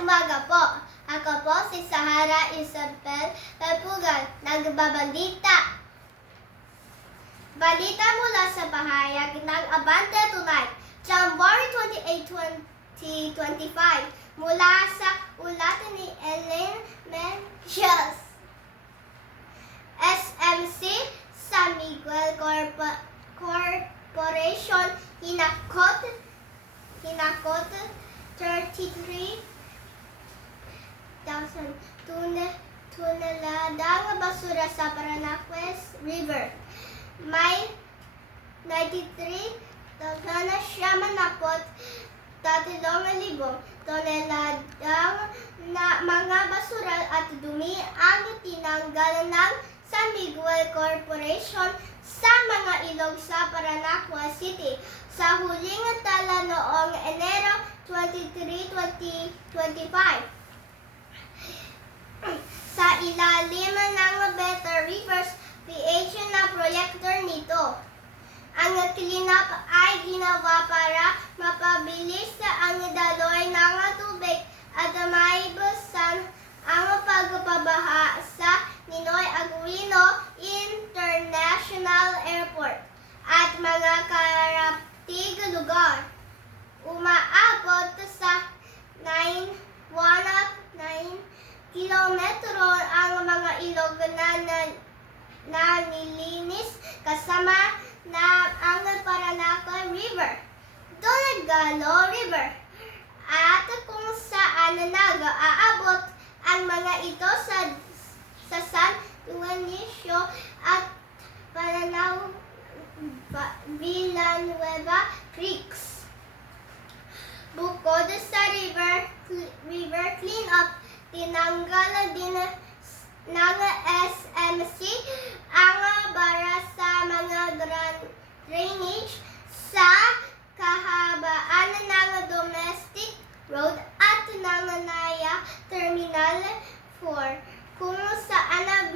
umaga po. Ako po si Sahara Isabel Papugal, nagbabalita. Balita mula sa pahayag ng Abante Tonight, January 28, 2025, mula sa ulat ni Elaine Mencius. SMC San Miguel Corporation hinakot 33,000 toneladang basura sa Paranaques River. May 93,703,000 toneladang na mga basura at dumi ang tinanggal ng San Miguel Corporation sa mga ilog sa Paranaque City sa huling tala noong Enero 23, 2025. Sa ilalim ng Better Rivers PH na proyekto nito. Ang cleanup ay ginawa para mapabilis ang daloy ng tubig at maiwasan ang pagbabaha sa Ninoy Aquino International Airport at mga karatig lugar. Umaabot sa 9 kilometro ang mga ilog na nilinis kasama na ang Paranaque River, Donegalo River, at kung saan nag-aabot ang mga ito sa San Dionisio at Paranao Villanueva Creeks. Bukod sa river cleanup, tinanggal din ng SMC ang bara sa mga drainage sa kahabaan ng domestic road at ng NAIA Terminal 4, kung saan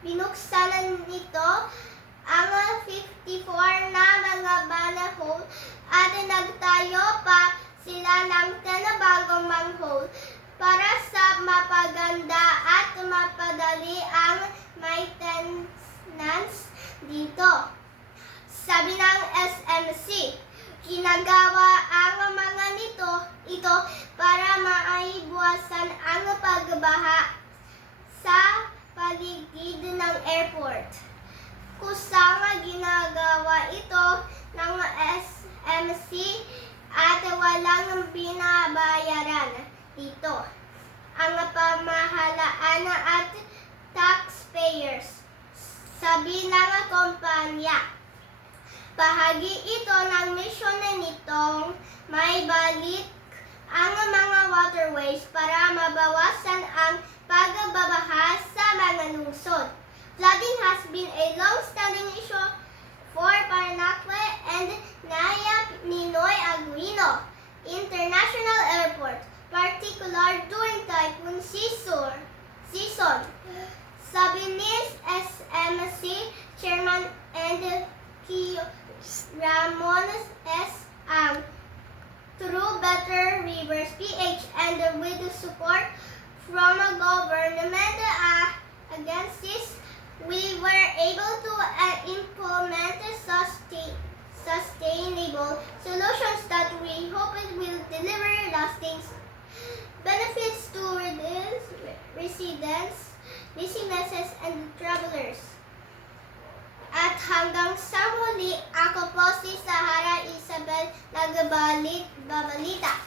binuksan nito ang 54 na mga manhole at nagtayo pa sila ng 10 bagong manhole para sa mapaganda at mapadali ang maintenance dito. Sabi ng SMC, ginagawa ang mga ito para maiwasan ang pagbaha sa paligid ng airport. Kusang ginagawa ito ng SMC at walang binabayaran dito ang pamahalaan at taxpayers. Sabi ng kumpanya, bahagi ito ng misyon nitong may balik ang mga waterways para mabawasan ang pagbabaha sa mga lungsod. Flooding has been a long-standing issue for Paranaque and Ninoy Aquino International Airport, particular during typhoon season. Sabi ni SMC Chairman and Ramon S. Ang, through Better Rivers PH and with the support from a government agencies, we were able to implement sustainable solutions that we hope will deliver lasting benefits to residents, businesses, and travelers. At hanggang sa muli, ako po si Sahara Isabel, nagbabalita.